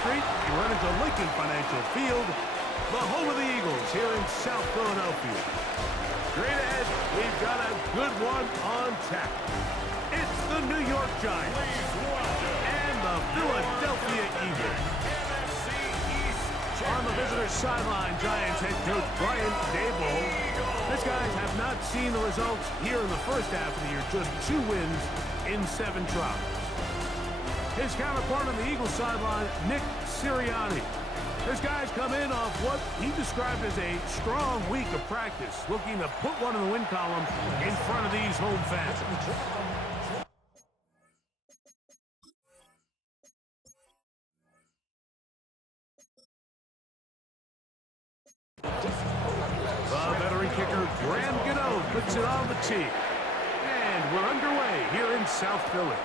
Street, you run into Lincoln Financial Field, the home of the Eagles here in South Philadelphia. Straight ahead, we've got a good one on tap. It's the New York Giants and the Philadelphia Eagles. On the visitor's sideline, Giants head coach Brian Daboll. These guys have not seen the results here in the first half of the year, just 2 wins in 7 tries. His counterpart on the Eagles sideline, Nick Sirianni. These guys come in off what he described as a strong week of practice, looking to put one in the win column in front of these home fans. The veteran kicker, Graham Gano, puts it on the tee. And we're underway here in South Philly.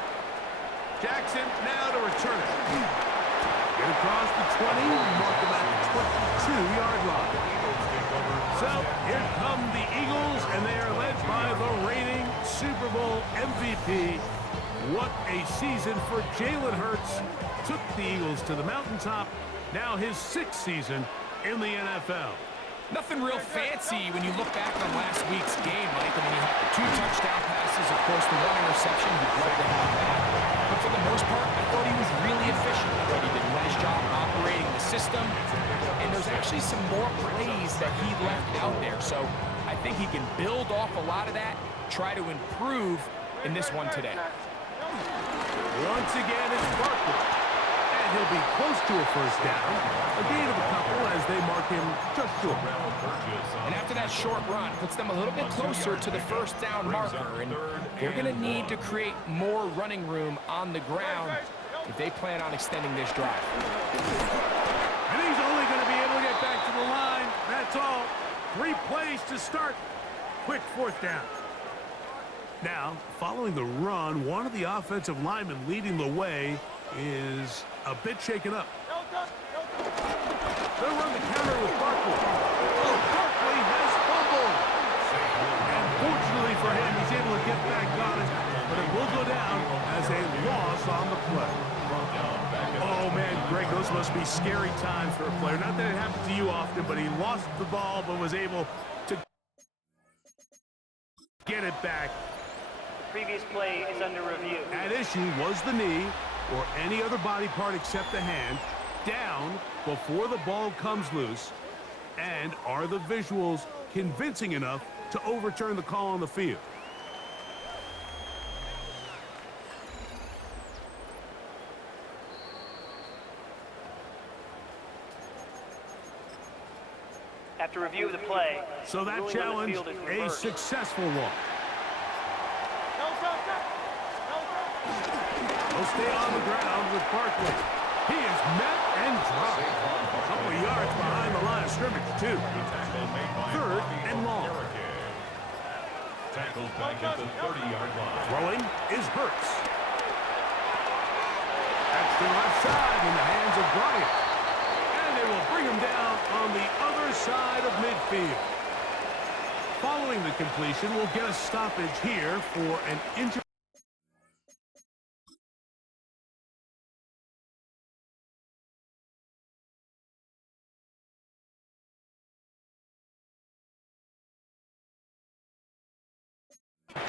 Jackson now to return it. Get across the 20, mark him at the 22-yard line. So here come the Eagles, and they are led by the reigning Super Bowl MVP. What a season for Jalen Hurts. Took the Eagles to the mountaintop. Now his 6th season in the NFL. Nothing real fancy when you look back on last week's game, Mike. I mean, he had the 2 touchdown passes, of course, the 1 interception. He'd love to have that. But for the most part, I thought he was really efficient. I thought he did a nice job operating the system. And there's actually some more plays that he left out there. So I think he can build off a lot of that, try to improve in this one today. Once again, it's Barkley. And he'll be close to a first down. A gain of a couple as they mark him just short. And after that short run, puts them a little bit closer to the first down marker. And they're going to need to create more running room on the ground if they plan on extending this drive. And he's only going to be able to get back to the line. That's all. 3 plays to start. Quick 4th down. Now, following the run, one of the offensive linemen leading the way is a bit shaken up. They'll run the counter with Barkley. Oh, Barkley has fumbled. And fortunately for him, he's able to get back on it, but it will go down as a loss on the play. Oh, man, Greg, those must be scary times for a player. Not that it happens to you often, but he lost the ball but was able to get it back. Previous play is under review. At issue was the knee or any other body part except the hand down before the ball comes loose. And are the visuals convincing enough to overturn the call on the field? After review of the play, so that challenge a successful one. He'll stay on the ground with Barkley. He is met and dropped. A couple of yards behind the line of scrimmage, too. 3rd and long. Tackled back at the 30-yard line. Throwing is Hurts. That's the left side in the hands of Bryant. And they will bring him down on the other side of midfield. Following the completion, we'll get a stoppage here for an injury.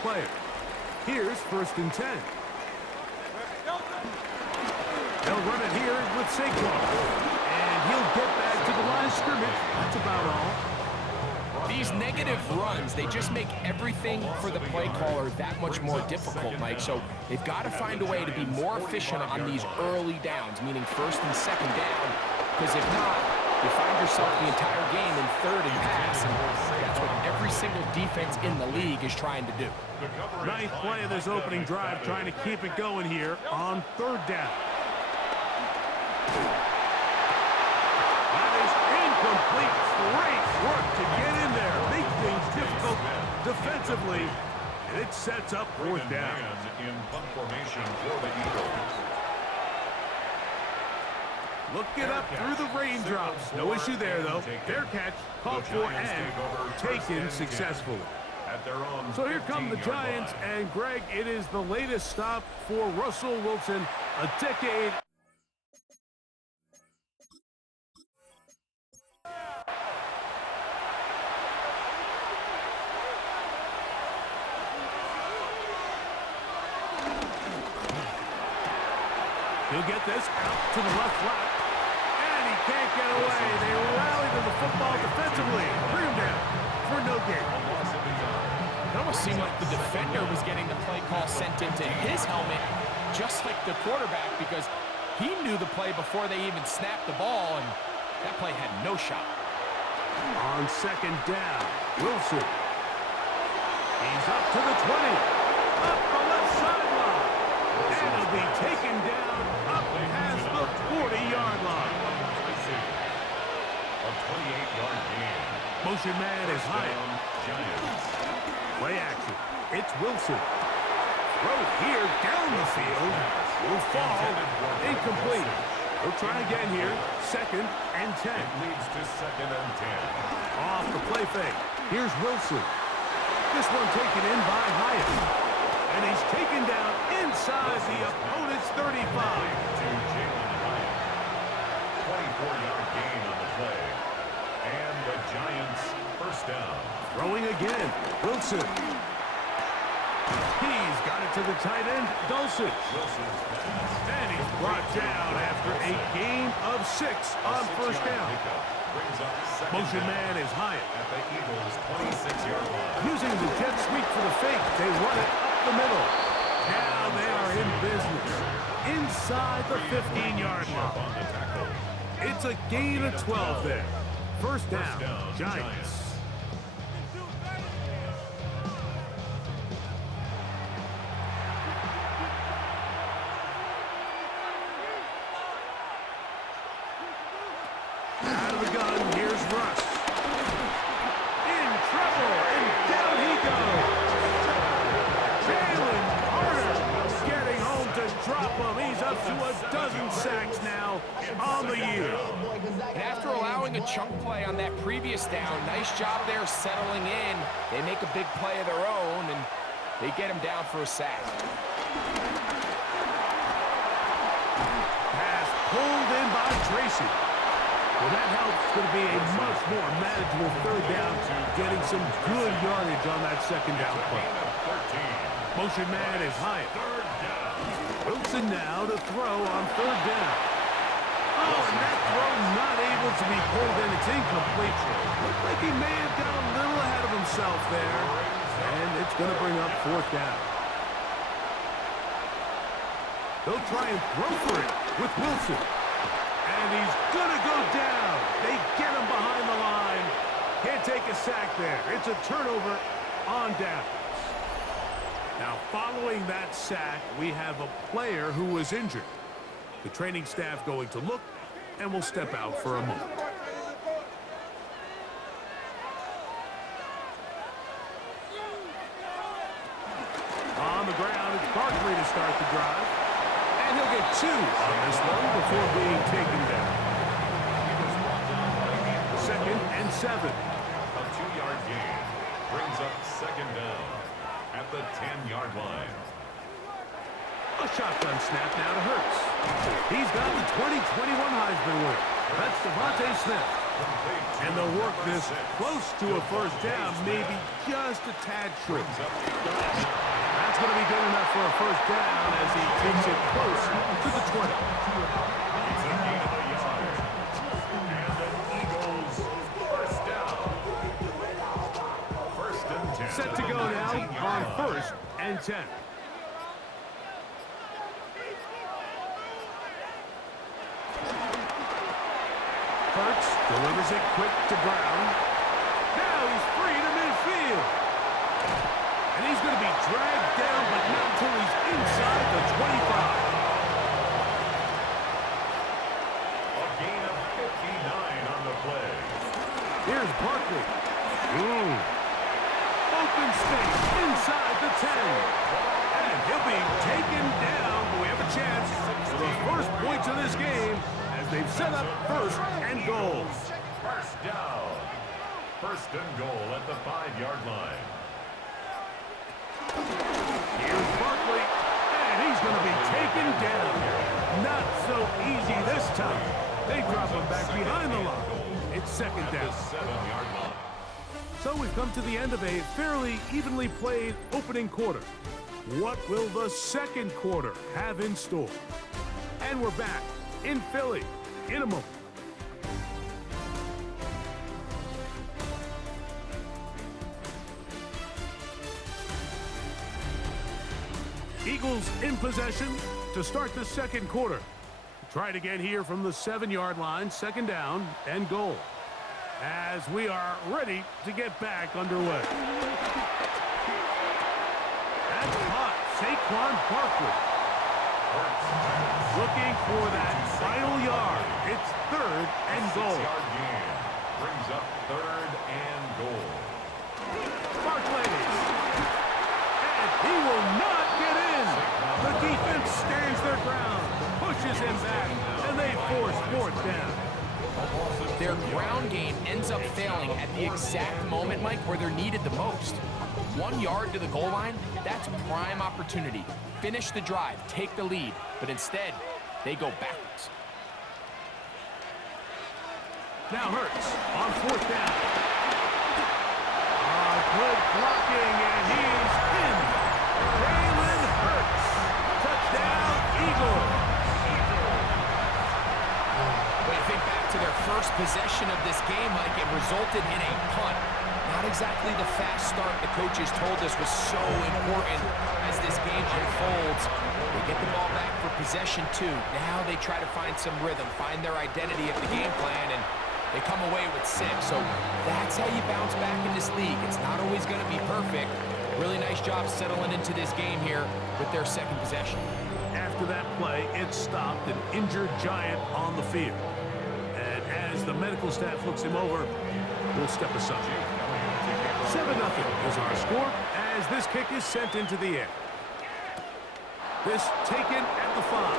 Player. Here's 1st and 10. They'll run it here with Saquon. And he'll get back to the line of scrimmage. That's about all. These negative runs, they just make everything for the play caller that much more difficult, Mike. So they've got to find a way to be more efficient on these early downs, meaning 1st and 2nd down. Because if not, you find yourself the entire game in 3rd and pass, and that's what every single defense in the league is trying to do. 9th play of this opening drive, trying to keep it going here on 3rd down. That is incomplete. Great work to get in there, make things difficult defensively, and it sets up 4th down. In punt formation for the Eagles. Look it up through the raindrops. No issue there, though. Fair catch, called for, and taken successfully. So here come the Giants, and Greg, it is the latest stop for Russell Wilson. A decade He'll get this out to the left flat. And he can't get away. They rally to the football defensively. Bring him down for no gain. It almost seemed like the defender was getting the play call sent into his helmet, just like the quarterback, because he knew the play before they even snapped the ball, and that play had no shot. On second down, Wilson. He's up to the 20. Up the left sideline. And he'll be taken down up past the 40-yard line. A 28-yard gain. Motion man is high. Giants. Play action. It's Wilson. Throw here down the field. Will fall. Incomplete. We'll try again here. Second and 10. It leads to second and 10. Off the play fake. Here's Wilson. This one taken in by Hyatt. And he's taken down inside the opponent's 35. To Jalen Hyatt. 24-yard gain on the play. And the Giants first down. Throwing again. Wilson. He's got it to the tight end, Dulcich. Wilson's pass. And he's brought down after a gain of 6 on first down. Brings up second Motion down man is Hyatt. at the Eagles' 26-yard line. Using the jet sweep for the fake, they run it up the middle. Now they are in business. Inside the 15-yard line. On the tackle. It's a gain of 12 there. First down, Giants. Out of the gun, here's Russ. In trouble, and down he goes. Jalen Carter getting home to drop him. He's up to a dozen sacks now on the year. And after allowing a chunk play on that previous down, nice job there settling in. They make a big play of their own, and they get him down for a sack. Pass pulled in by Tracy. Well, that helps. It's going to be a much more manageable third down, getting some good yardage on that second down play. Motion man is Hyatt. Wilson now to throw on third down. Oh, and that throw not able to be pulled in. It's incomplete. Looked like he may have got a little ahead of himself there. And it's going to bring up fourth down. They'll try and throw for it with Wilson. And he's going to go down. They get him behind the line. Can't take a sack there. It's a turnover on downs. Now, following that sack, we have a player who was injured. The training staff going to look, and will step out for a moment. On the ground, it's Barkley to start the drive. And he'll get 2 on this one before being taken down. Second and 7. A 2-yard gain brings up second down at the 10-yard line. A shotgun snap now to Hurts. He's got the 2021 Heisman winner. That's Devontae Smith. And they'll work this close to a first down, maybe just a tad short. That's going to be good enough for a first down as he takes it close to the 20. It's a gain of a yard. And the Eagles first down. First and 10. Set to go now on first and 10. Hurts delivers it quick to Brown. Now he's free to midfield. And he's going to be dragged down, but not until he's inside the 25. A gain of 59 on the play. Here's Barkley. Open space inside the 10. And he'll be taken down, but we have a chance for the first points of this game as they've set up first and goal. First down. First and goal at the 5-yard line. Here's Barkley, and he's going to be taken down. Not so easy this time. They drop him back behind the line. It's second down. 7-yard line. So we've come to the end of a fairly evenly played opening quarter. What will the second quarter have in store? And we're back in Philly in a moment. Eagles in possession to start the second quarter. Try it again here from the 7-yard line, second down and goal. As we are ready to get back underway. That's caught. Saquon Barkley. Looking for that final yard. It's third and goal. 6-yard gain brings up third and goal. Barkley. And he will not get in. The defense stands their ground, pushes him back, and they force fourth down. Their ground game ends up failing at the exact moment, Mike, where they're needed the most. 1 yard to the goal line, that's prime opportunity. Finish the drive, take the lead, but instead, they go backwards. Now Hurts on fourth down. Good blocking, and he's in. Jalen Hurts. Touchdown, Eagles. When you think back to their first possession of this game, Mike, it resulted in a punt. Not exactly the fast start the coaches told us was so important as this game unfolds. They get the ball back for possession 2. Now they try to find some rhythm, find their identity of the game plan, and they come away with 6. So that's how you bounce back in this league. It's not always going to be perfect. Really nice job settling into this game here with their second possession. After that play, it stopped an injured Giant on the field. And as the medical staff looks him over, we'll step aside. 7-0 is our score as this kick is sent into the air. This taken at the 5.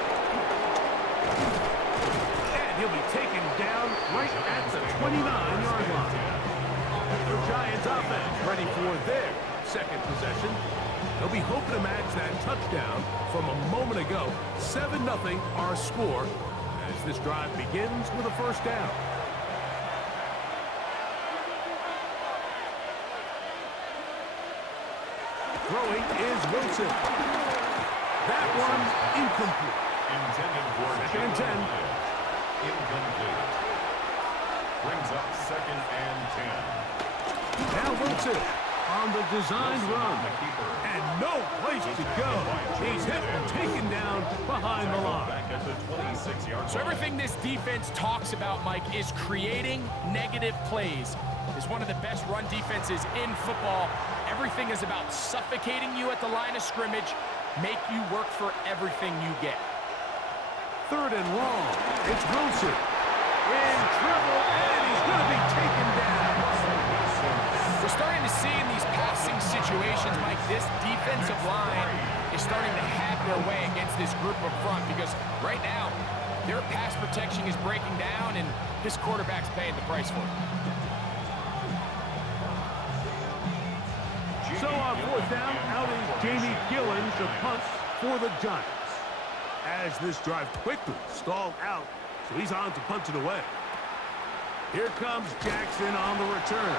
And he'll be taken down right at the 29-yard line. The Giants offense ready for their second possession. They'll be hoping to match that touchdown from a moment ago. 7-0 our score as this drive begins with a first down. Throwing is Wilson. That one incomplete. Intended for second and 10. Incomplete. Brings up second and 10. Now Wilson on the designed run. And no place to go. He's hit and taken down behind the line. Back at the 26-yard So everything this defense talks about, Mike, is creating negative plays. Is one of the best run defenses in football. Everything is about suffocating you at the line of scrimmage, make you work for everything you get. Third and long. It's Wilson. In trouble, and he's going to be taken down. We're starting to see in these passing situations, Mike, this defensive line is starting to have their way against this group up front because right now, their pass protection is breaking down, and this quarterback's paying the price for it. So on fourth down, out is Jamie Gillen to punt for the Giants. As this drive quickly stalled out, so he's on to punt it away. Here comes Jackson on the return.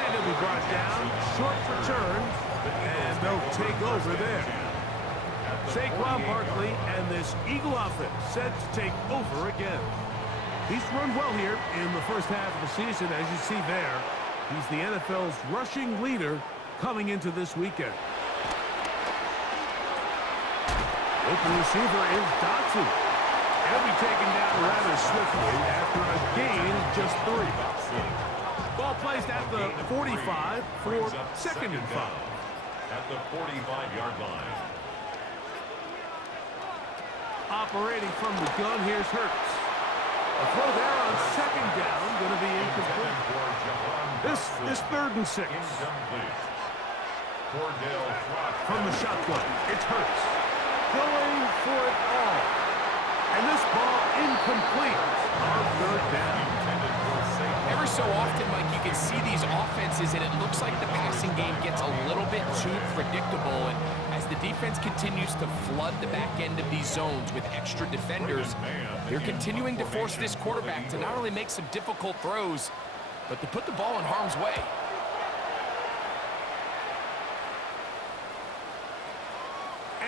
And he'll be brought down, short return, and they'll take over there. Saquon Barkley and this Eagle offense set to take over again. He's run well here in the first half of the season, as you see there. He's the NFL's rushing leader coming into this weekend. Open receiver is Dotson. He'll be taken down rather swiftly after a gain of just 3. Ball placed at the 45 for second and 5. At the 45-yard line. Operating from the gun, here's Hurts. A throw there on second down, going to be incomplete. This third and 6. Incomplete. Cordell From the shotgun, it's Hurts. Going for it all. And this ball incomplete on third down. Every so often, Mike, you can see these offenses, and it looks like the passing game gets a little bit too predictable. And as the defense continues to flood the back end of these zones with extra defenders, they're continuing to force this quarterback to not only make some difficult throws, but to put the ball in harm's way.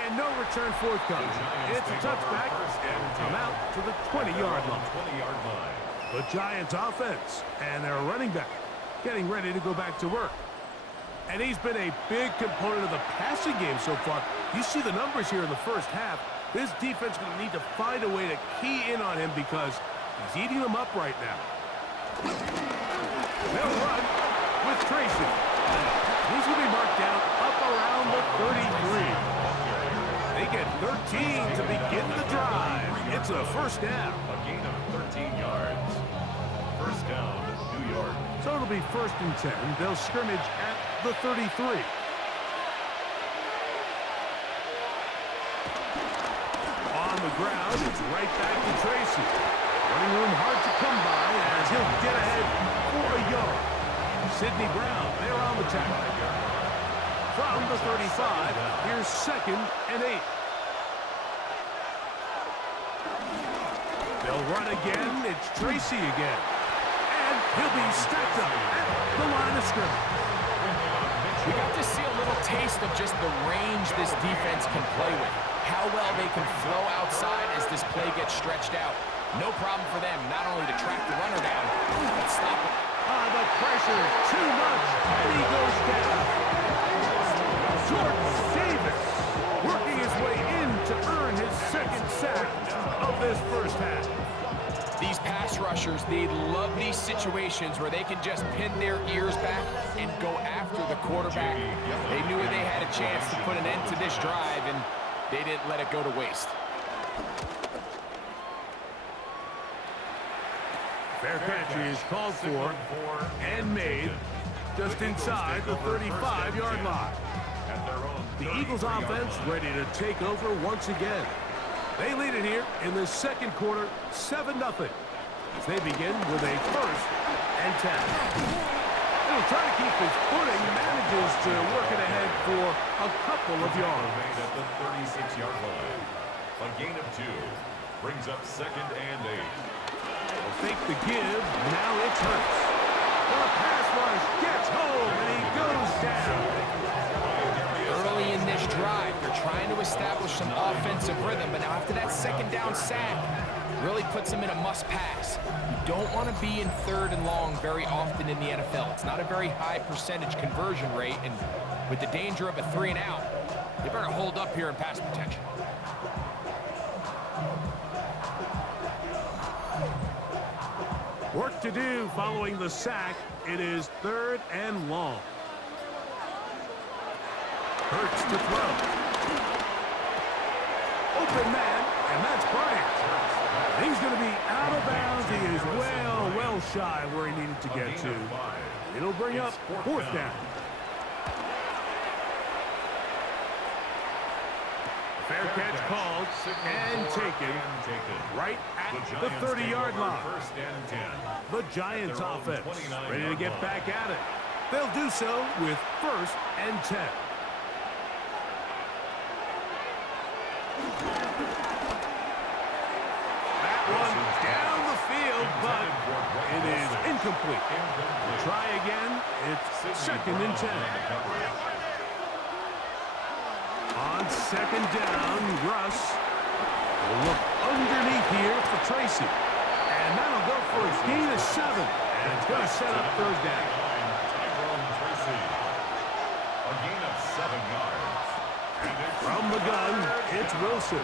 And no return forthcoming. It's a touchback and come out to the 20-yard line. 20-yard line. The Giants offense and their running back getting ready to go back to work. And he's been a big component of the passing game so far. You see the numbers here in the first half. This defense is going to need to find a way to key in on him because he's eating them up right now. They'll run with Tracy. He's going to be marked down up around the 33. They get 13 to begin the drive. It's a first down. A gain of 13 yards. First down, New York. So it'll be 1st and 10. They'll scrimmage at the 33. On the ground, it's right back to Tracy. Running room hard to come by as he'll get ahead for a yard. Sidney Brown, they're on the tackle. From the 35, here's 2nd and 8. They'll run again. It's Tracy again. And he'll be stacked up at the line of scrimmage. We got to see a little taste of just the range this defense can play with. How well they can flow outside as this play gets stretched out. No problem for them, not only to track the runner down, but stop it. The pressure, too much, and he goes down. Jordan Davis working his way in to earn his 2nd sack of this first half. These pass rushers, they love these situations where they can just pin their ears back and go after the quarterback. They knew they had a chance to put an end to this drive, and they didn't let it go to waste. Fair catch is called for and made just inside the 35-yard line. The Eagles offense ready to take over once again. They lead it here in the 2nd quarter, 7-0, as they begin with a 1st and 10. He'll try to keep his footing, manages to work it ahead for a couple of yards. At the 36-yard line. A gain of 2 brings up 2nd and 8. They'll fake the give, now it's Hurts. The pass rush gets home, and he goes down. Early in this drive, they're trying to establish some offensive rhythm, but now after that 2nd down sack, really puts them in a must-pass. You don't want to be in 3rd and long very often in the NFL. It's not a very high percentage conversion rate, and with the danger of a 3 and out, they better hold up here in pass protection. Work to do following the sack. It is 3rd and long. Hurts to throw. Open man, and that's Bryant. He's going to be out of bounds. He is well shy where he needed to get to. It'll bring up 4th down. Fair catch called and taken right at the 30-yard line. The Giants offense ready to get back at it. They'll do so with 1st and 10. That one down the field, but it is incomplete. We'll try again. It's 2nd and 10. On 2nd down, Russ will look underneath here for Tracy. And that'll go for a gain of 7. And it's going to set up 3rd down. A gain of 7 yards. From the gun, it's Wilson.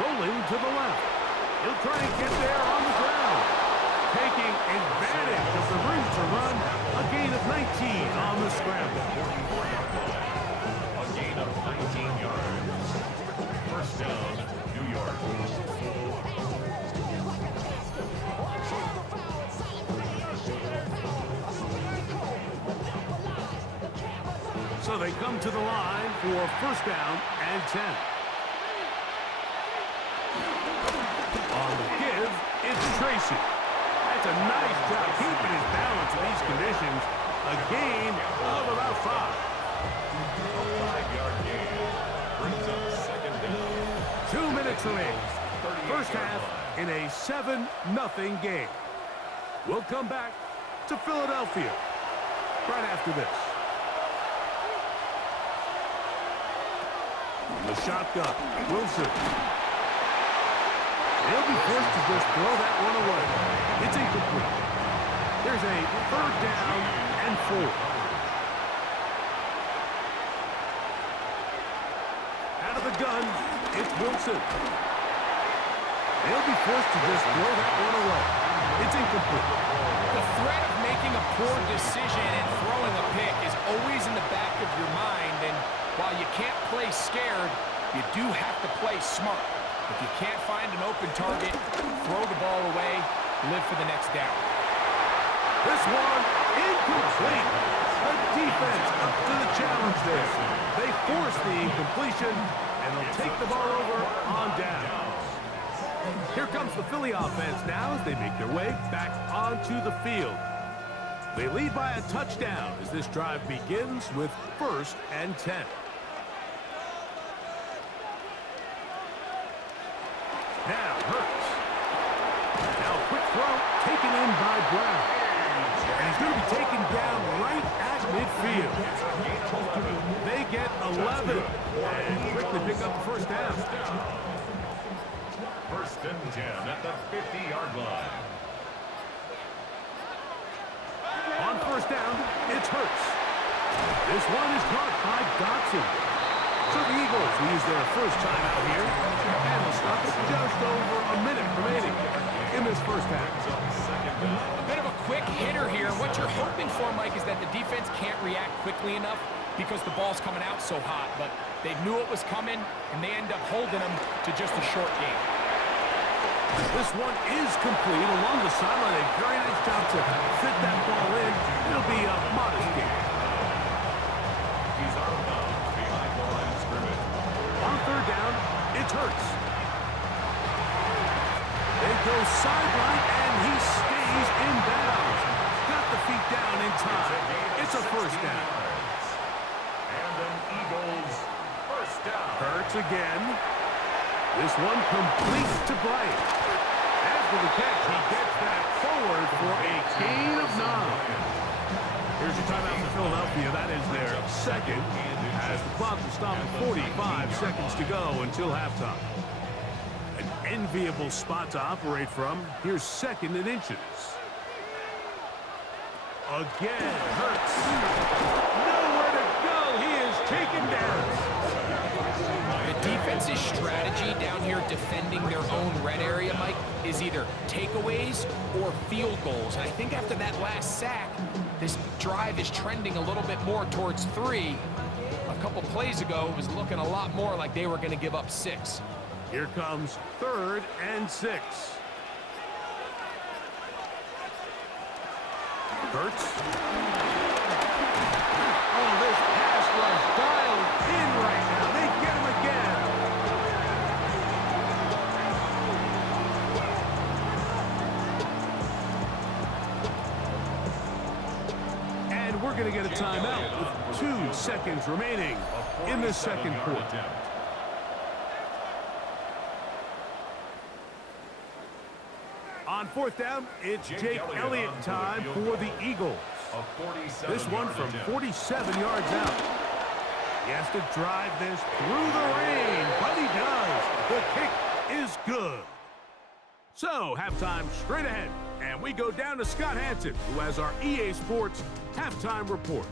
Rolling to the left. He'll try and get there on the ground. Taking advantage of the room to run. A gain of 19 on the scramble. A gain of 19 yards. First down, New York. So they come to the line for 1st down and 10. On the give, it's Tracy. That's a nice job keeping his balance in these conditions. A gain of about 5. A 5-yard gain brings up 2nd down. 2 minutes remaining. First half in a 7-0 game. We'll come back to Philadelphia right after this. The shotgun. Wilson. He'll be forced to just throw that one away. It's incomplete. There's a third down and 4. Out of the gun, it's Wilson. He'll be forced to just throw that one away. It's incomplete. The threat of making a poor decision and throwing a pick is always in the back of your mind, and while you can't play scared, you do have to play smart. If you can't find an open target, throw the ball away, live for the next down. This one, incomplete. The defense up to the challenge there. They force the incompletion, and they'll take the ball over on down. Here comes the Philly offense now as they make their way back onto the field. They lead by a touchdown as this drive begins with 1st and 10. Now Hurts. Now a quick throw taken in by Brown. And he's going to be taken down right at midfield. They get 11 and quickly pick up the first down. 1st and 10 at the 50-yard line. On 1st down, it's Hurts. This one is caught by Dotson. So the Eagles use their first time out here, and they'll stop it just over a minute remaining in this first half. A bit of a quick hitter here. What you're hoping for, Mike, is that the defense can't react quickly enough because the ball's coming out so hot. But they knew it was coming, and they end up holding them to just a short game. This one is complete along the sideline. A very nice job to fit that ball in. It'll be a modest game. He's out of bounds behind the line of scrimmage. On 3rd down, it's Hurts. They go sideline, and he stays in bounds. Got the feet down in time. It's a 1st down. And an Eagles 1st down. Hurts again. This one complete to Bryant. After the catch, he gets that forward for a gain of 9. Here's your timeout for Philadelphia. That is their 2nd, as the clock will stop at 45 seconds to go until halftime. An enviable spot to operate from. Here's 2nd and inches. Again, Hurts. Nowhere to go. He is taken down. The defense's strategy down here defending their own red area, Mike, is either takeaways or field goals. And I think after that last sack, this drive is trending a little bit more towards 3. A couple plays ago, it was looking a lot more like they were going to give up 6. Here comes 3rd and 6. Hurts. Oh, this pass rush dialed in right now. They get him again. And we're going to get a timeout with 2 seconds remaining in the 2nd quarter. On 4th down, it's Jake Elliott time for the Eagles. This one from 47 yards out. He has to drive this through the rain, but he does. The kick is good. So, halftime straight ahead, and we go down to Scott Hansen, who has our EA Sports halftime report.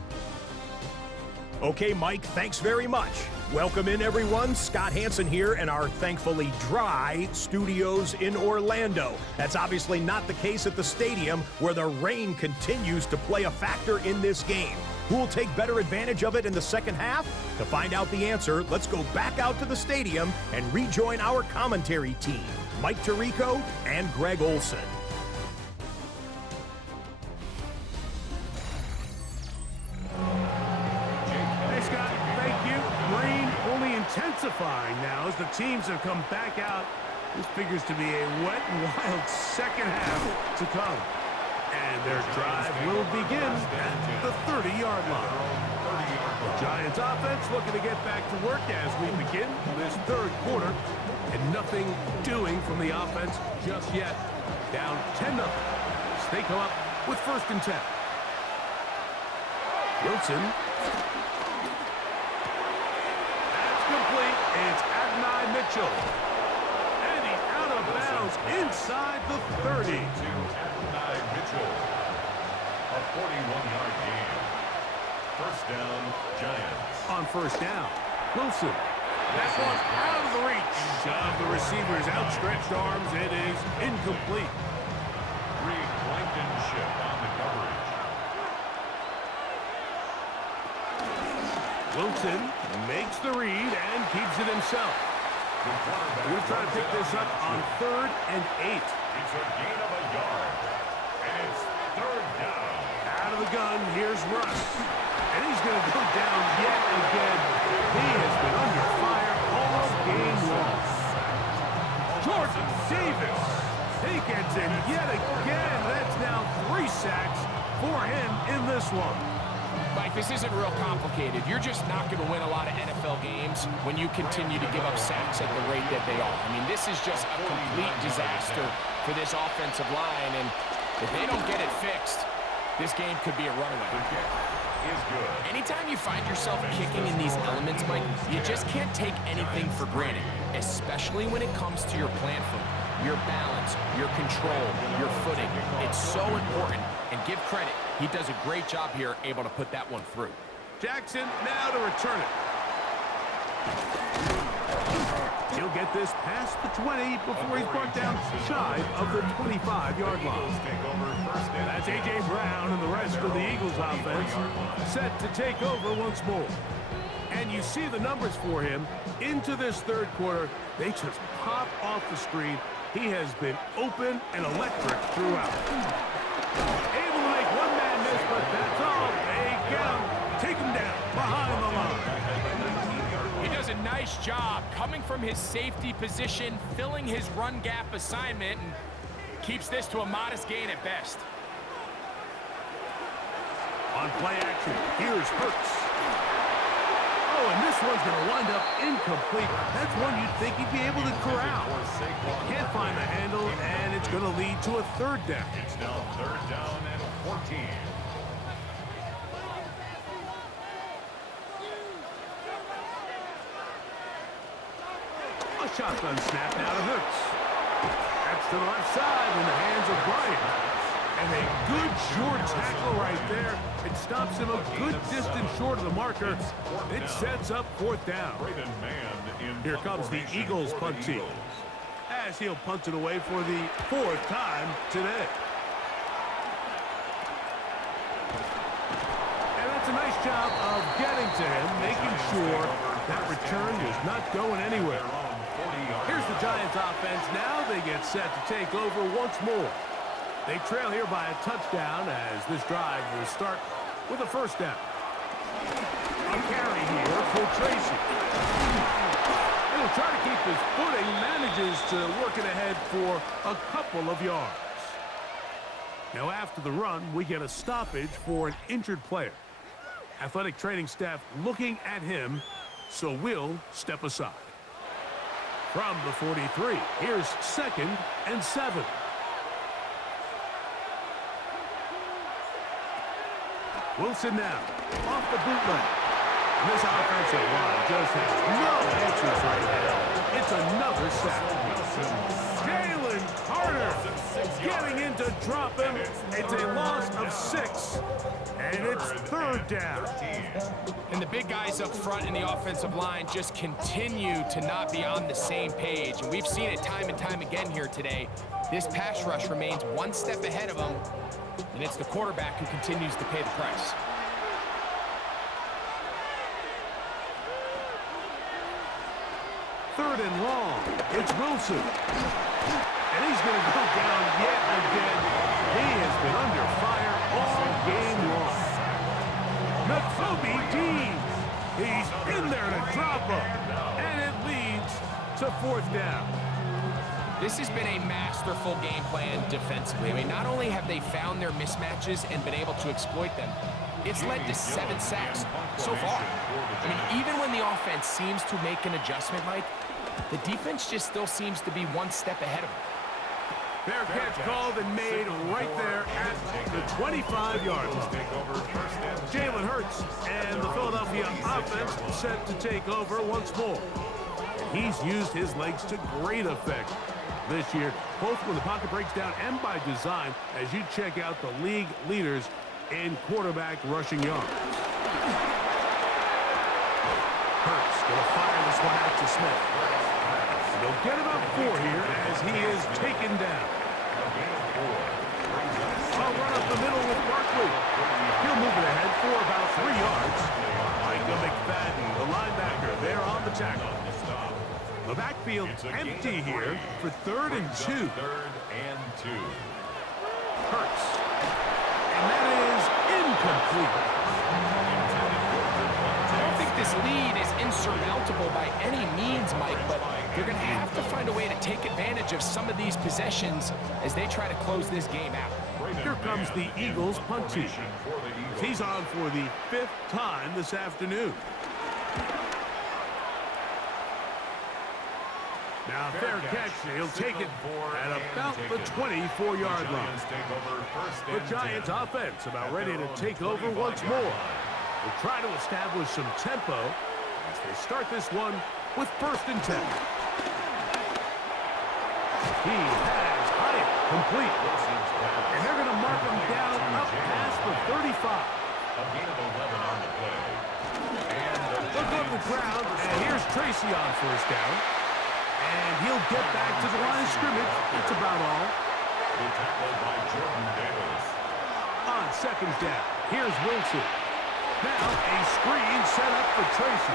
Okay, Mike, thanks very much. Welcome in, everyone. Scott Hansen here in our thankfully dry studios in Orlando. That's obviously not the case at the stadium, where the rain continues to play a factor in this game. Who will take better advantage of it in the second half? To find out the answer, let's go back out to the stadium and rejoin our commentary team, Mike Tirico and Greg Olson. Intensifying now as the teams have come back out. This figures to be a wet and wild second half to come. And their drive will begin at the 30-yard line. The Giants offense looking to get back to work as we begin this 3rd quarter. And nothing doing from the offense just yet. Down 10-0. They come up with 1st and 10. Wilson. Adonai Mitchell. And he's out of bounds inside the 30. To Adonai Mitchell. A 41-yard gain. First down, Giants. On first down, Wilson. That one out of the reach of the receiver's outstretched arms. It is incomplete. Reed Blankenship on the coverage. Wilson makes the read and keeps it himself. We're going to try to pick this up on 3rd and 8. It's a gain of a yard. And it's 3rd down. Out of the gun, here's Russ. And he's going to go down yet again. He has been under fire all game long. Jordan Davis. He gets in yet again. That's now 3 sacks for him in this one. Mike, this isn't real complicated. You're just not going to win a lot of NFL games when you continue to give up sacks at the rate that they are. I mean, this is just a complete disaster for this offensive line, and if they don't get it fixed, this game could be a runaway. Is good. Anytime you find yourself kicking in these elements, Mike, you just can't take anything for granted, especially when it comes to your plant foot, your balance, your control, your footing. It's so important, and give credit. He does a great job here, able to put that one through. Jackson now to return it. He'll get this past the 20 before he's brought down shy of the 25-yard line. That's A.J. Brown and the rest of the Eagles offense set to take over once more. And you see the numbers for him into this 3rd quarter. They just pop off the screen. He has been open and electric throughout. Able to make one man miss, but that's all. They get him, take him down behind the line. He does a nice job coming from his safety position, filling his run gap assignment, and keeps this to a modest gain at best. On play action, here's Hurts. Oh, and this one's going to wind up incomplete. That's one you'd think he'd be able to corral. Can't find the handle, and it's going to lead to a 3rd down. It's now 3rd down and 14. A shotgun snap now to Hurts. That's to the left side in the hands of Bryant. And a good short tackle right there. It stops him a good distance short of the marker. It sets up 4th down. Here comes the Eagles punt team, as he'll punt it away for the 4th time today. And that's a nice job of getting to him, making sure that return is not going anywhere. Here's the Giants offense. Now they get set to take over once more. They trail here by a touchdown as this drive will start with a 1st down. A carry here for Tracy. He'll try to keep his footing, manages to work it ahead for a couple of yards. Now after the run, we get a stoppage for an injured player. Athletic training staff looking at him, so we'll step aside. From the 43, here's 2nd and 7. Wilson now, off the bootleg. And this offensive line just has no answers right now. It's another sack. Jalen Carter getting in to drop him. It's a loss of 6, and it's 3rd down. And the big guys up front in the offensive line just continue to not be on the same page. And we've seen it time and time again here today. This pass rush remains one step ahead of them, and it's the quarterback who continues to pay the price. Third and long. It's Wilson. And he's going to go down yet again. He has been under fire all game long. Nakobe Dean. He's in there to drop him. And it leads to 4th down. This has been a masterful game plan defensively. I mean, not only have they found their mismatches and been able to exploit them, it's led to 7 sacks so far. I mean, even when the offense seems to make an adjustment, Mike, the defense just still seems to be one step ahead of them. Fair catch called and made right there at the 25-yard line. Jalen Hurts and the Philadelphia offense set to take over once more. He's used his legs to great effect this year, both when the pocket breaks down and by design, as you check out the league leaders in quarterback rushing yards. Hurts going to fire this one out to Smith. They'll get about 4 here as he is taken down. I'll run up the middle with Barkley. He'll move it ahead for about 3 yards. Micah McFadden, the linebacker, there on the tackle. The backfield empty here for 3rd and 2. Hurts. And that is incomplete. I don't think this lead is insurmountable by any means, Mike, but they're going to have to find a way to take advantage of some of these possessions as they try to close this game out. Here comes the Eagles punt team. He's on for the 5th time this afternoon. Now, fair catch. He'll take it at about the 24-yard line. The Giants offense about ready to take over once more. They'll try to establish some tempo as they start this one with 1st and 10. He has Hyatt complete. And they're going to mark him down up past the 35. A gain of 11 on the play. They'll go to the ground, and here's Tracy on 1st down. And he'll get back to the line of scrimmage. That's about all. Tackled by Jordan Davis. On 2nd down, here's Wilson. Now a screen set up for Tracy.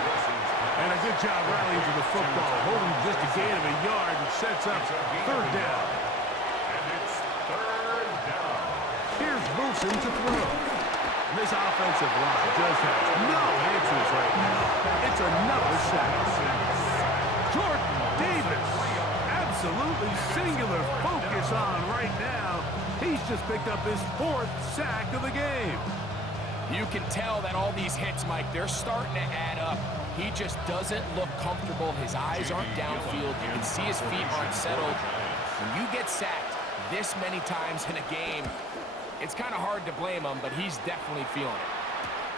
And a good job rallying to the football, holding just a gain of a yard and sets up 3rd down. And it's 3rd down. Here's Wilson to throw. And this offensive line just has no answers right now. It's another sack. Jordan Davis, absolutely singular focus on right now. He's just picked up his 4th sack of the game. You can tell that all these hits, Mike, they're starting to add up. He just doesn't look comfortable. His eyes aren't downfield. You can see his feet aren't settled. When you get sacked this many times in a game, it's kind of hard to blame him, but he's definitely feeling it.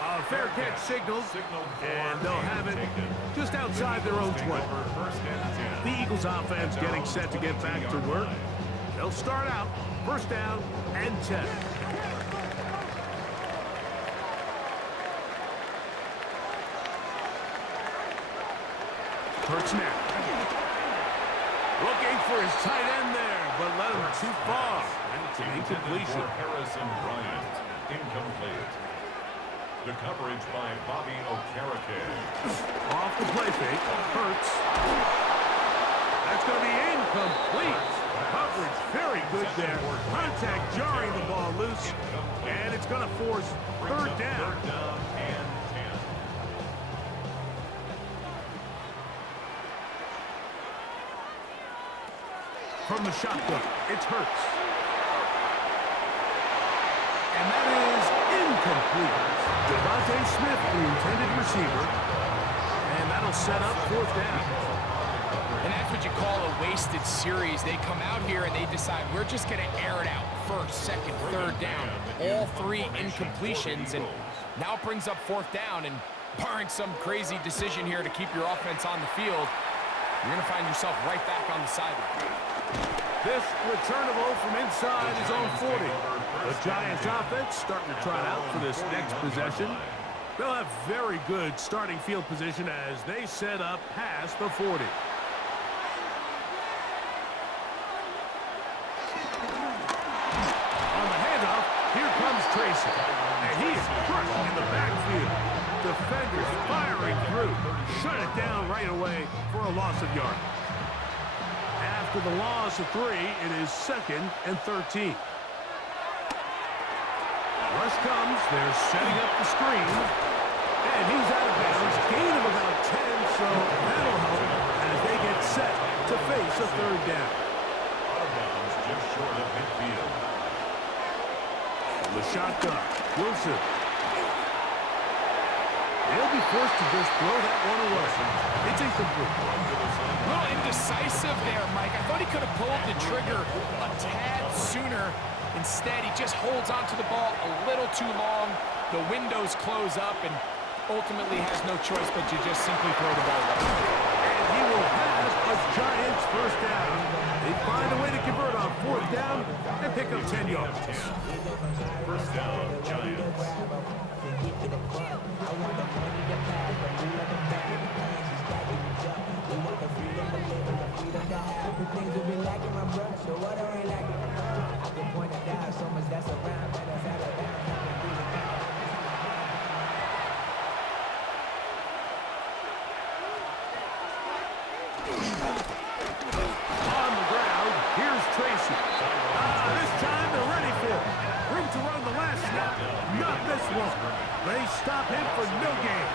A fair catch signaled, and they'll have it just outside their own 20. The Eagles offense getting set to get back to work. They'll start out 1st down and 10. Hurts now. Looking for his tight end there, but led him too far. And it's an incompletion. Harrison Bryant, incomplete. The coverage by Bobby Okereke. Off the play fake. Hurts. That's going to be incomplete. Coverage very good there. Contact jarring the ball loose. And it's going to force 3rd down. 3rd down and 10. From the shotgun, it's Hurts. And that is incomplete. Devontae Smith, the intended receiver. And that'll set up 4th down. And that's what you call a wasted series. They come out here and they decide, we're just going to air it out. 1st, 2nd, 3rd down. All 3 incompletions. And now it brings up 4th down. And barring some crazy decision here to keep your offense on the field, you're going to find yourself right back on the sideline. This returnable from inside his own 40. The Giants offense starting to try out for this next possession. They'll have very good starting field position as they set up past the 40. On the handoff, here comes Tracy. And he is crushed in the backfield. Defenders firing through. Shut it down right away for a loss of yardage. After the loss of 3, it is 2nd and 13. Rush comes. They're setting up the screen. And he's out of bounds. Gain of about 10, so that'll help as they get set to face a 3rd down. Out of bounds just short of midfield. The shotgun. Wilson. They'll be forced to just throw that one away. It's incomplete. A little indecisive there, Mike. I thought he could have pulled the trigger a tad sooner. Instead, he just holds onto the ball a little too long. The windows close up and ultimately has no choice but to just simply throw the ball away. And he will have a Giants first down. They find a way to convert on fourth down and pick up 10 yards. First down, Giants. On the ground, here's Tracy. This time they're ready for it. Room to run the last snap. Not this one. They stop him for no gain.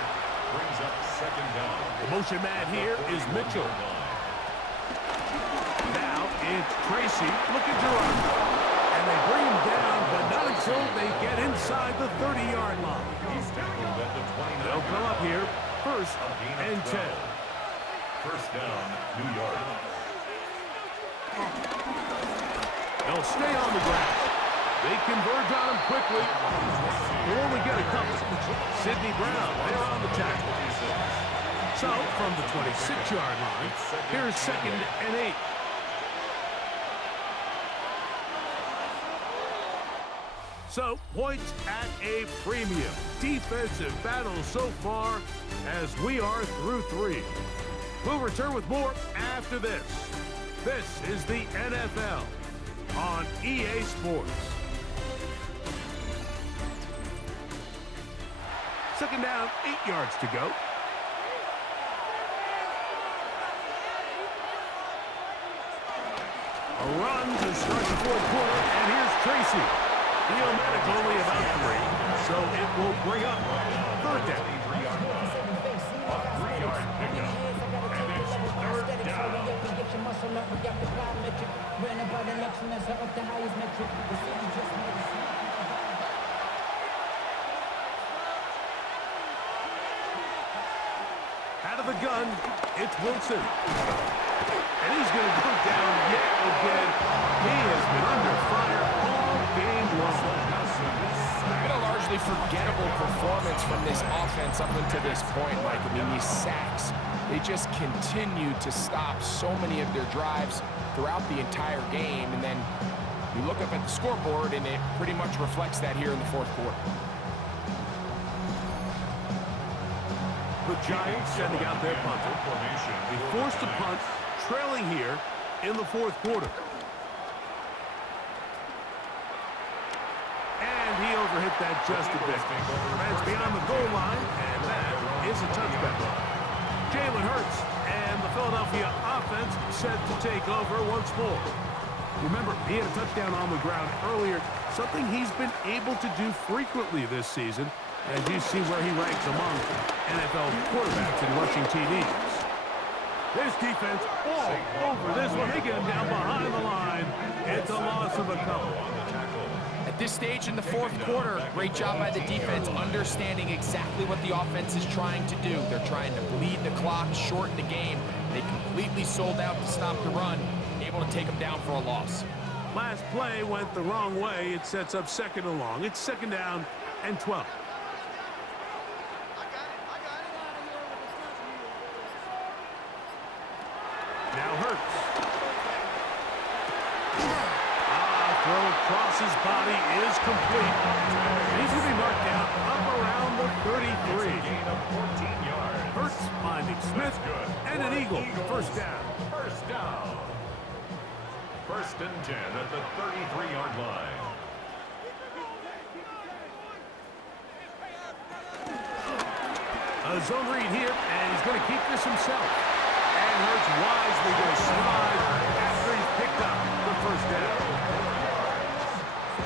Brings up second down. The motion man here is Mitchell. Now it's Tracy looking to run. And they bring him down, but not until they get inside the 30-yard line. He's tackled at the 29. They'll come up here, first and 10. First down, New York. They'll stay on the ground. They converge on him quickly. They'll only get a couple. Sidney Brown, they're on the tackle. So, from the 26-yard line, here's second and 8. So, points at a premium. Defensive battle so far as we are through 3. We'll return with more after this. This is the NFL on EA Sports. Second down, 8 yards to go. A run to start the fourth quarter, and here's Tracy. Theomatic only about 3, so it will bring up third down. Out of the gun, it's Wilson. And he's going to go down yet again. He has been under fire all game long. Been a largely forgettable performance from this offense up until this point, Mike. I mean, these sacks, they just continue to stop so many of their drives throughout the entire game. And then you look up at the scoreboard, and it pretty much reflects that here in the fourth quarter. The Giants sending out their punter. They forced a punt, trailing here in the fourth quarter. And he overhit that just a bit. That's beyond the goal line, and that is a touchback. Jalen Hurts and the Philadelphia offense set to take over once more. Remember, he had a touchdown on the ground earlier, something he's been able to do frequently this season, as you see where he ranks among NFL quarterbacks in rushing TDs. This defense all over this one. They get him down behind the line. It's a loss of a couple. At this stage in the fourth quarter, great job by the defense understanding exactly what the offense is trying to do. They're trying to bleed the clock, shorten the game. They completely sold out to stop the run, able to take them down for a loss. Last play went the wrong way. It sets up second and long. It's second down and 12. Now Hurts. Throw across his body is complete. He's going to be marked down up around the 33. Hurts finding Smith and an Eagle. First down. First down. First and 10 at the 33-yard line. A zone read here, and he's going to keep this himself. And Hurts wisely going to slide after he's picked up the first down.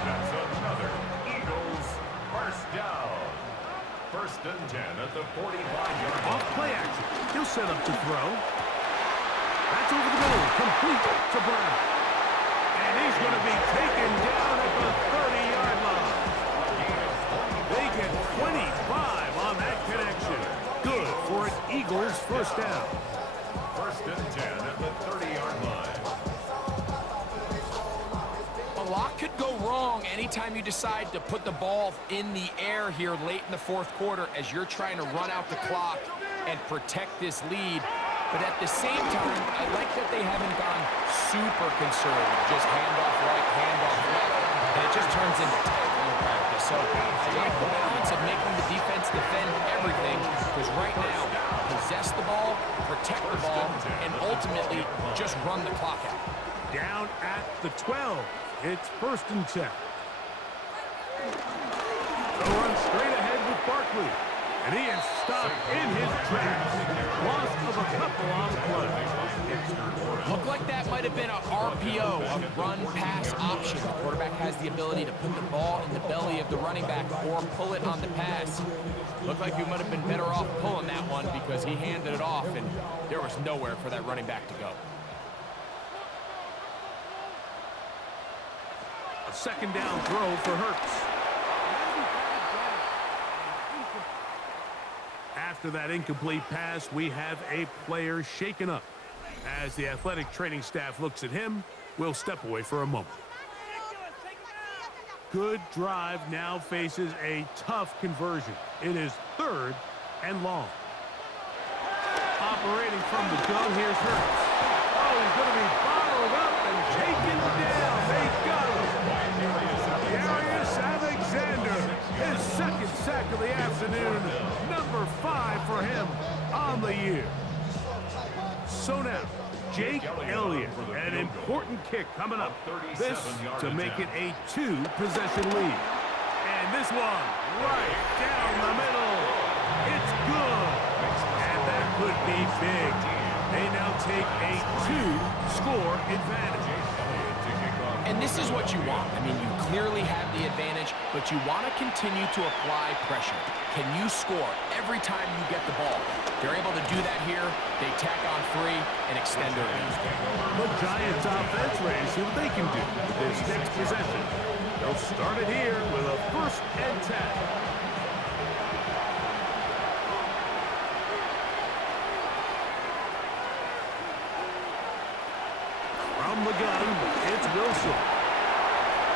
That's another Eagles first down. First and 10 at the 45-yard line. Off play action. He'll set up to throw. That's over the middle. Complete to Brown. And he's going to be taken down at the 30-yard line. They get 25 on that connection. Good for an Eagles first down. First and 10 at the 30-yard line. A lot could go wrong anytime you decide to put the ball in the air here late in the fourth quarter as you're trying to run out the clock and protect this lead. But at the same time, I like that they haven't gone super conservative. Just handoff right, handoff left, and it just turns into tackling practice. So I like the balance of making the defense defend everything, because right now, possess the ball, protect the ball, and ultimately just run the clock out. Down at the 12. It's 1st and 10. They'll run straight ahead with Barkley. And he is stopped in his tracks. Loss of a couple on the play. Looked like that might have been a RPO, a run-pass option. The quarterback has the ability to put the ball in the belly of the running back or pull it on the pass. Looked like he might have been better off pulling that one because he handed it off, and there was nowhere for that running back to go. A 2nd down throw for Hurts. After that incomplete pass, we have a player shaken up. As the athletic training staff looks at him, we'll step away for a moment. Good drive now faces a tough conversion. It is 3rd and long. Operating from the gun, here's Hurts. Oh, he's going to be bottled up and taken down. They got him. Darius Alexander, his 2nd sack of the afternoon. Number 5 for him on the year. So now, Jake Elliott, an important kick coming up. This to make it a 2-possession lead. And this one right down the middle. It's good. And that could be big. They now take a 2-score advantage. And this is what you want. I mean, you clearly have the advantage, but you want to continue to apply pressure. Can you score every time you get the ball? They're able to do that here. They tack on 3 and extend their lead. The Giants offense ready to see what they can do with this next possession. They'll start it here with a 1st and 10. From the gun, it's Wilson.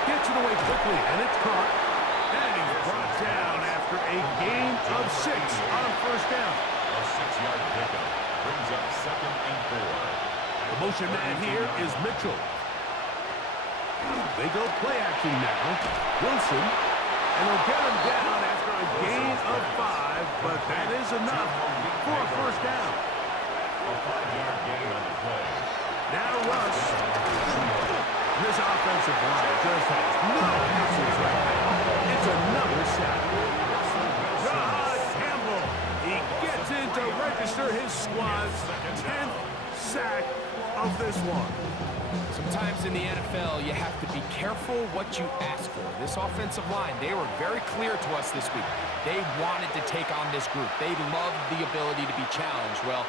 Gets it away quickly, and it's caught. And he's brought down after a gain of 6 on 1st down. A 6-yard pickup brings up 2nd and 4. The motion man here is Mitchell. They go play action now. Wilson, and they'll get him down after a gain of 5, but that is enough for a 1st down. A 5-yard gain on the play. Now Russ. This offensive line just has no answers right now. It's another sack. John Campbell. He gets in to register his squad's 10th sack of this one. Sometimes in the NFL, you have to be careful what you ask for. This offensive line, they were very clear to us this week. They wanted to take on this group. They loved the ability to be challenged. Well,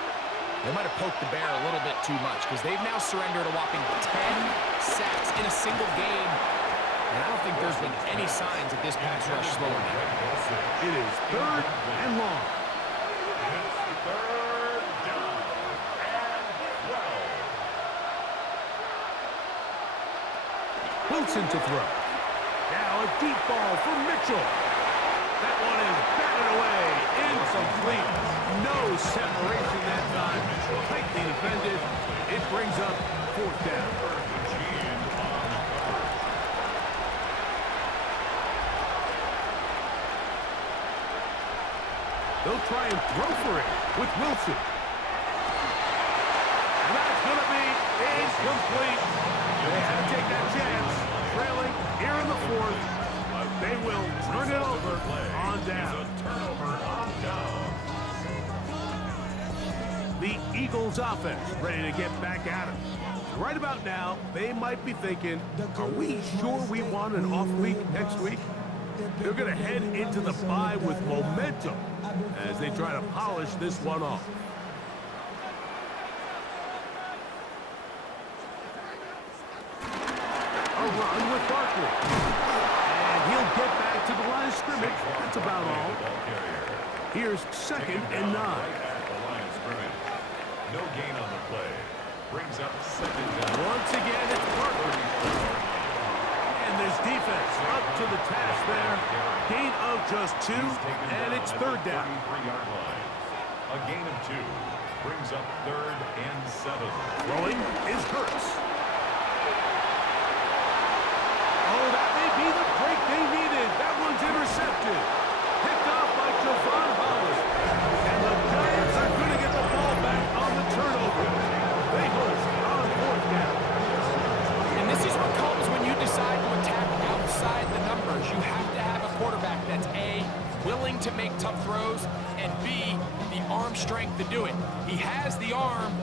they might have poked the bear a little bit too much because they've now surrendered a whopping 10 sacks in a single game. And I don't think there's been any signs of this pass rush slowing down. It is 3rd and long. It's 3rd down and 12. Wilson to throw. Now a deep ball for Mitchell. That one is batted away. Incomplete. No separation that time. Tightly defended. It brings up 4th down. They'll try and throw for it with Wilson. And that's going to be incomplete. They had to take that chance. Trailing here in the 4th. They will turn it over on down. The Eagles offense ready to get back at it. Right about now, they might be thinking, are we sure we want an off week next week? They're going to head into the bye with momentum as they try to polish this one off. A run with Barkley. And he'll get back to the line of scrimmage. That's about all. Here's 2nd and 9. No gain on the play. Brings up 2nd down. Once again, it's Barkley. And this defense up to the task there. Gain of just 2, and it's 3rd down. A gain of 2. Brings up 3rd and 7. Throwing is Hurts. Oh, that may be the break they needed. That one's intercepted. Picked off by Javon Holland. And the Giants are going to get the ball back on the turnover. They host on 4th down. And this is what comes when you decide to attack outside the numbers. You have to have a quarterback that's A, willing to make tough throws, and B, the arm strength to do it. He has the arm,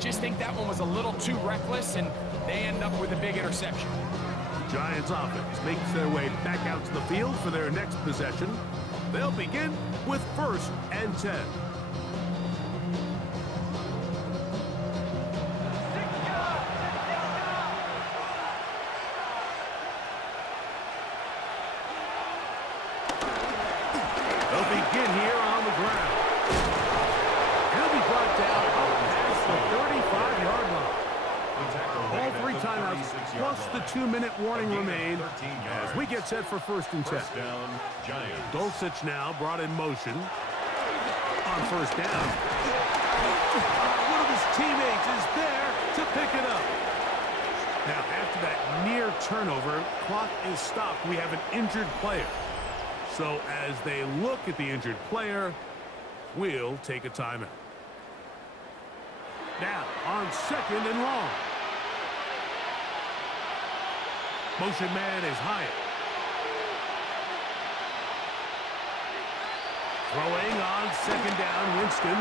just think that one was a little too reckless, and they end up with a big interception. The Giants offense makes their way back out to the field for their next possession. They'll begin with 1st and 10. They'll begin here on the ground. He'll be brought down up past the 35-yard line. All 3 timeouts plus the 2-minute warning remain as we get set for 1st and 10. First down, Giants. Dulcich now brought in motion on 1st down. One of his teammates is there to pick it up. Now, after that near turnover, clock is stopped. We have an injured player. So as they look at the injured player, we'll take a timeout. Now, on 2nd and long. Motion man is Hyatt. Throwing on 2nd down, Winston.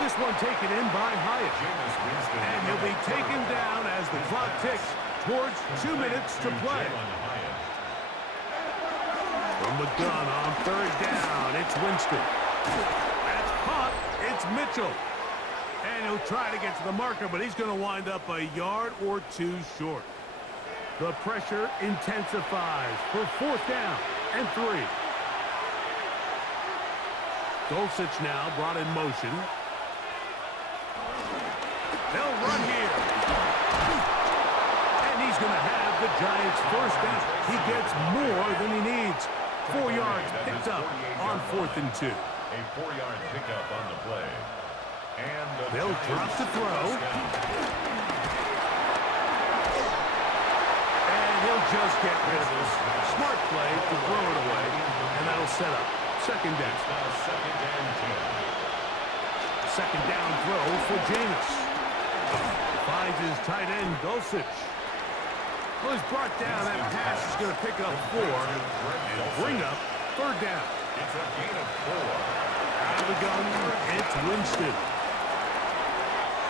This one taken in by Hyatt. And he'll be taken down as the clock ticks towards 2 minutes to play. From the gun on 3rd down, it's Winston. That's caught. It's Mitchell. And he'll try to get to the marker, but he's going to wind up a yard or 2 short. The pressure intensifies for 4th down and 3. Dulcich now brought in motion. They'll run here. And he's going to have the Giants' 1st down. He gets more than he needs. 4 yards picked up on 4th and 2. A 4-yard pickup on the play. And they'll drop to throw. And he'll just get rid of this. Smart play to throw it away. And that'll set up 2nd down. Second and 10. 2nd down throw for Jameis. Finds his tight end, Dulcich. Well, he's brought down. That pass is going to pick up 4 and bring up 3rd down. It's a gain of 4. Out of the gun, it's Winston.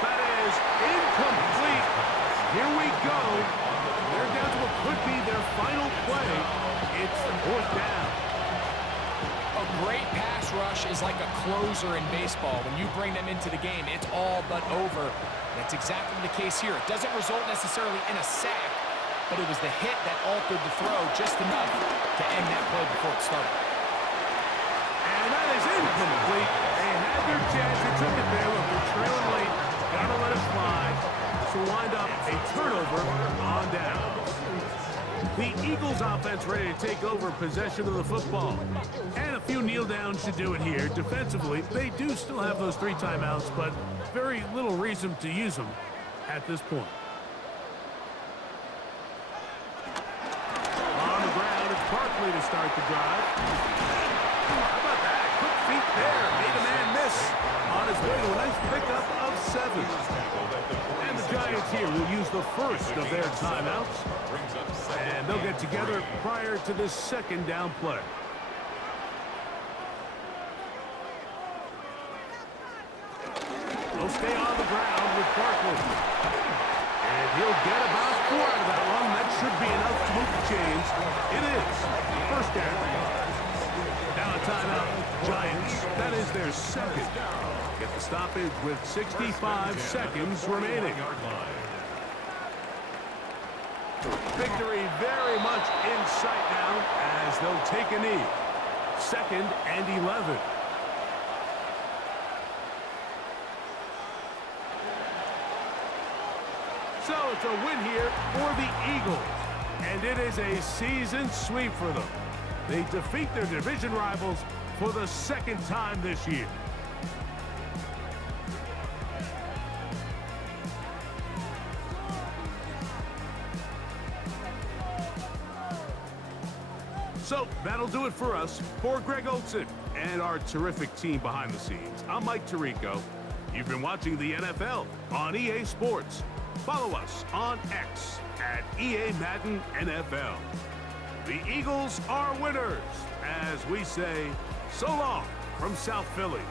That is incomplete. Here we go. They're down to what could be their final play. It's 4th down. A great pass rush is like a closer in baseball. When you bring them into the game, it's all but over. That's exactly the case here. It doesn't result necessarily in a sack, but it was the hit that altered the throw just enough to end that play before it started. And that is incomplete. They had their chance. They took it there. Look, they're trailing late. Gotta let it slide. So wind up a turnover on down. The Eagles offense ready to take over possession of the football. And a few kneel downs should do it here. Defensively, they do still have those 3 timeouts, but very little reason to use them at this point. On the ground, it's Barkley to start the drive. How about that? Quick feet there. Made a man miss on his way to a nice pickup of 7. And the Giants here will use the first of their timeouts. And they'll get together prior to this 2nd down play. They'll stay on the ground with Barkley. And he'll get about 4 out of that one. That should be enough to move the chains. It is. 1st down. Now a timeout. Giants. That is their 2nd. Get the stoppage with 65 seconds remaining. Victory very much in sight now as they'll take a knee. 2nd and 11. So it's a win here for the Eagles. And it is a season sweep for them. They defeat their division rivals for the 2nd time this year. So that'll do it for us. For Greg Olson and our terrific team behind the scenes, I'm Mike Tirico. You've been watching the NFL on EA Sports. Follow us on X at EA Madden NFL. The Eagles are winners, as we say so long from South Philly.